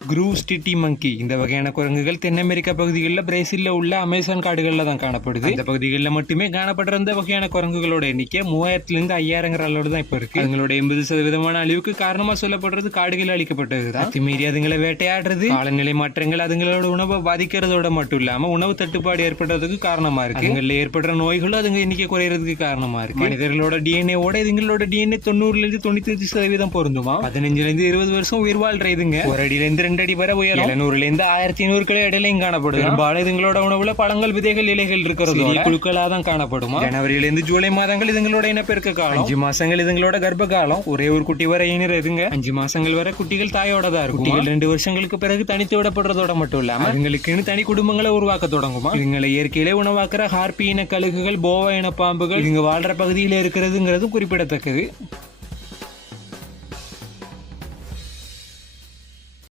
Cruise டிட்டி மங்கி இந்த வகையான குரங்குகள் தென் அமெரிக்கா பகுதிகளில் பிரேசில்ல உள்ள அமேசான் காடுகளில் தான் காணப்படுது. இந்த பகுதிகளில் மட்டுமே காணப்படுற இந்த வகையான குரங்குகளோட எண்ணிக்கை 3000 5000 அளவு தான் இப்ப இருக்கு. அதுங்களோட 80% அழிவுக்கு காரணமா சொல்லப்படுறது காடுகள் அழிக்கப்பட்டதுதான். அத்துமீறி அதுங்களை வேட்டையாடுறது, காலநிலை மாற்றங்கள் அதுங்களோட உணவை பாதிக்கிறதோட மட்டும் இல்லாம உணவு தட்டுப்பாடு ஏற்படுறதுக்கு காரணமா இருக்கு. அதுங்களில் ஏற்படுற நோய்களும் அதுங்க எண்ணிக்கை குறையறதுக்கு காரணமா இருக்கு. மனிதர்களோட டிஎன்ஏவோட இதுங்களோட டிஎன்ஏ 90-95% பொருந்துமா. 15-20 வருஷம் உயிர் வாழ்ற இதுங்க ஒரு அடியிலிருந்து 2 அடி வரை உயரம் 700-1500 கிலோ இடையிலையும் காணப்படும். பெரும்பாலும் இதுங்களோட உணவுல பழங்கள், விதைகள், இலைகள் இருக்கிறது குழுக்களா தான் காணப்படுமா. ஜனவரியிலிருந்து ஜூலை மாதங்கள் இதுங்களோட இனப்பெருக்க காலம். 5 மாசங்கள் இதுங்களோட கர்ப்ப காலம். ஒரே ஒரு குட்டி வரை இணைறதுங்க. 5 மாசங்கள் வரை குட்டிகள் தாயோட தான் இருக்கும். குட்டிகள் 2 வருஷங்களுக்கு பிறகு தனித்து விடப்படுறதோட மட்டும் இல்லாம அதுங்களுக்குன்னு தனி குடும்பங்களை உருவாக்க தொடங்குமா. இதுங்களை இயற்கையிலே உணவாக்குற ஹார்பி இன கழுகுகள், போவா இன பாம்புகள் இதுங்க வாழ்ற பகுதியில் இருக்கிறதுங்கிறது குறிப்பிடத்தக்கது.